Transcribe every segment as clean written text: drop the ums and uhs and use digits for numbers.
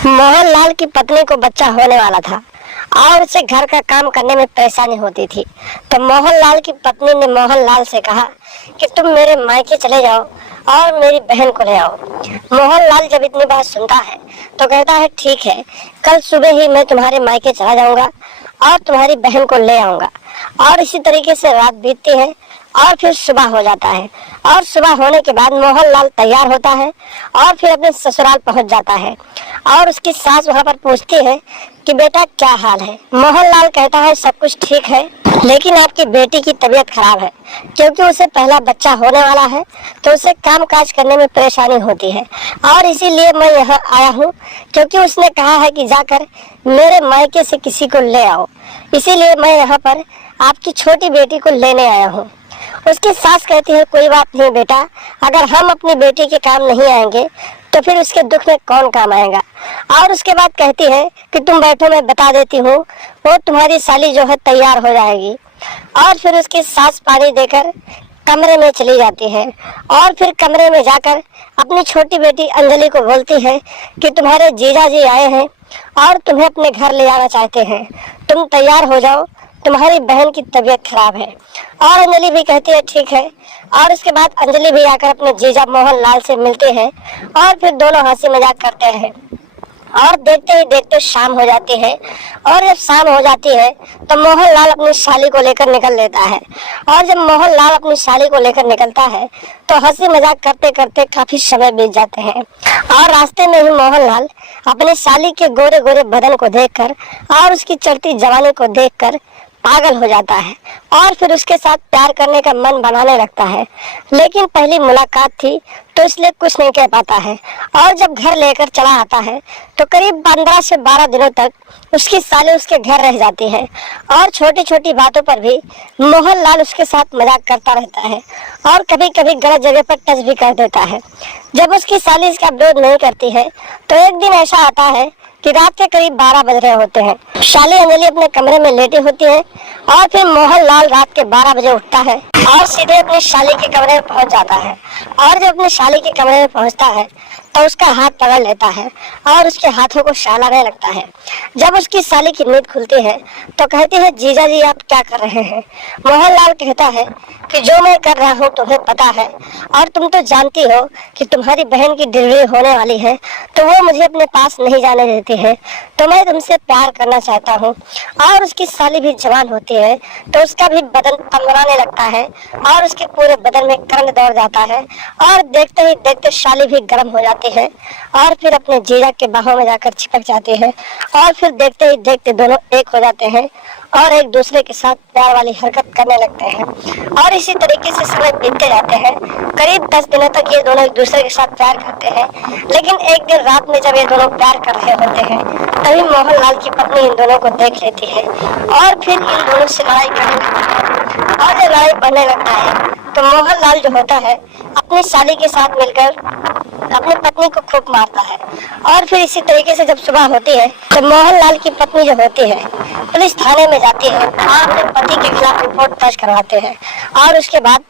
मोहनलाल की पत्नी को बच्चा होने वाला था और उसे घर का काम करने में परेशानी होती थी। तो मोहनलाल की पत्नी ने मोहनलाल से कहा कि तुम मेरे मायके चले जाओ और मेरी बहन को ले आओ। मोहनलाल जब इतनी बात सुनता है तो कहता है ठीक है, कल सुबह ही मैं तुम्हारे मायके चला जाऊंगा और तुम्हारी बहन को ले आऊंगा। और इसी तरीके से रात बीतती है और फिर सुबह हो जाता है और सुबह होने के बाद मोहनलाल तैयार होता है और फिर अपने ससुराल पहुंच जाता है और उसकी सास वहां पर पूछती है कि बेटा क्या हाल है। मोहनलाल कहता है सब कुछ ठीक है, लेकिन आपकी बेटी की तबीयत खराब है क्योंकि उसे पहला बच्चा होने वाला है तो उसे काम काज करने में परेशानी होती है और इसीलिए मैं यहाँ आया हूँ क्योंकि उसने कहा है कि जाकर मेरे मायके से किसी को ले आओ। इसीलिए मैं यहाँ पर आपकी छोटी बेटी को लेने आया हूँ। उसकी सास कहती है कोई बात नहीं बेटा, अगर हम अपनी बेटी के काम नहीं आएंगे तो फिर उसके दुख में कौन काम आएगा। और उसके बाद कहती है कि तुम बैठो, मैं बता देती हूँ, वो तुम्हारी साली जो है तैयार हो जाएगी। और फिर उसकी सास पानी देकर कमरे में चली जाती है और फिर कमरे में जाकर अपनी छोटी बेटी अंजलि को बोलती है कि तुम्हारे जीजा जी आए हैं और तुम्हें अपने घर ले जाना चाहते हैं, तुम तैयार हो जाओ, तुम्हारी बहन की तबीयत खराब है। और अंजलि भी कहती है ठीक है। और उसके बाद अंजलि भी आकर अपने जीजा मोहनलाल से मिलते हैं और फिर दोनों हंसी मजाक करते हैं और देखते ही देखते शाम हो जाती है। और जब शाम हो जाती है तो मोहनलाल अपनी साली को लेकर निकल लेता है। और जब मोहनलाल अपनी साली को लेकर निकलता है तो हंसी मजाक करते करते काफी समय बीत जाते हैं और रास्ते में ही मोहनलाल अपनी साली के गोरे गोरे बदन को देखकर और उसकी चढ़ती जवानी को देखकर पागल हो जाता है और फिर उसके साथ प्यार करने का मन बनाने लगता है। लेकिन पहली मुलाकात थी तो इसलिए कुछ नहीं कह पाता है। और जब घर लेकर चला आता है तो करीब 15 से 12 दिनों तक उसकी साली उसके घर रह जाती है और छोटी छोटी बातों पर भी मोहनलाल उसके साथ मजाक करता रहता है और कभी कभी गलत जगह पर टच भी कर देता है। जब उसकी साली इसका विरोध नहीं करती है तो एक दिन ऐसा आता है कि रात के करीब 12 बज रहे होते हैं। साली अंजलि अपने कमरे में लेटी होती है और फिर मोहनलाल रात के 12 बजे उठता है और सीधे अपनी साली के कमरे में पहुंच जाता है। और जब अपनी साली के कमरे में पहुंचता है तो उसका हाथ पकड़ लेता है और उसके हाथों को सहलाने लगता है। जब उसकी साली की नींद खुलती है तो कहती है जीजा जी आप क्या कर रहे हैं। मोहनलाल कहता है कि जो मैं कर रहा हूँ तुम्हें पता है और तुम तो जानती हो कि तुम्हारी बहन की डिलीवरी होने वाली है तो वो मुझे अपने पास नहीं जाने देती है, तो मैं तुमसे प्यार करना चाहता हूँ। और उसकी साली भी जवान होती है तो उसका भी बदन तमराने लगता है और उसके पूरे बदन में करंट दौड़ जाता है और देखते ही देखते साली भी गर्म हो जाती है और फिर अपने जीजा के बाहों में जाकर चिपक जाती है और फिर देखते ही देखते दोनों एक हो जाते हैं और एक दूसरे के साथ प्यार वाली हरकत करने लगते हैं। और इसी तरीके से समय बीतते जाते हैं। करीब 10 दिनों तक ये दोनों एक दूसरे के साथ प्यार करते हैं। लेकिन एक दिन रात में जब ये दोनों प्यार कर रहे होते हैं तभी मोहनलाल की पत्नी इन दोनों को देख लेती है और फिर इन दोनों से लड़ाई करने लगती है। और जब लड़ाई बढ़ने लगता है तो मोहनलाल जो होता है अपनी साली के साथ मिलकर अपनी पत्नी को खूब मारता है। और फिर इसी तरीके से जब सुबह होती है तो मोहनलाल की पत्नी जो होती है पुलिस थाने में जाती है और अपने पति के खिलाफ रिपोर्ट दर्ज करवाते हैं। और उसके बाद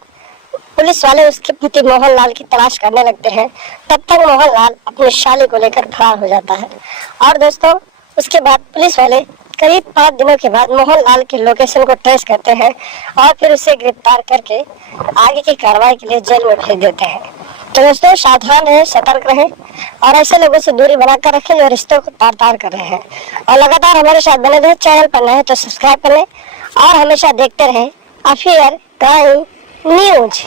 पुलिस वाले उसके पति मोहनलाल की तलाश करने लगते हैं। तब तक मोहनलाल अपनी साली को लेकर फरार हो जाता है। और दोस्तों उसके बाद पुलिस वाले करीब 5 दिनों के बाद मोहनलाल के लोकेशन को ट्रेस करते हैं और फिर उसे गिरफ्तार करके आगे की कार्रवाई के लिए जेल में भेज देते हैं। तो दोस्तों सावधान रहें, सतर्क रहें और ऐसे लोगों से दूरी बनाकर रखें जो रिश्तों को तार तार कर रहे हैं। और लगातार हमारे साथ बने रहें। चैनल पर नए हैं तो सब्सक्राइब कर लें और हमेशा देखते रहें अफेयर क्राइम न्यूज।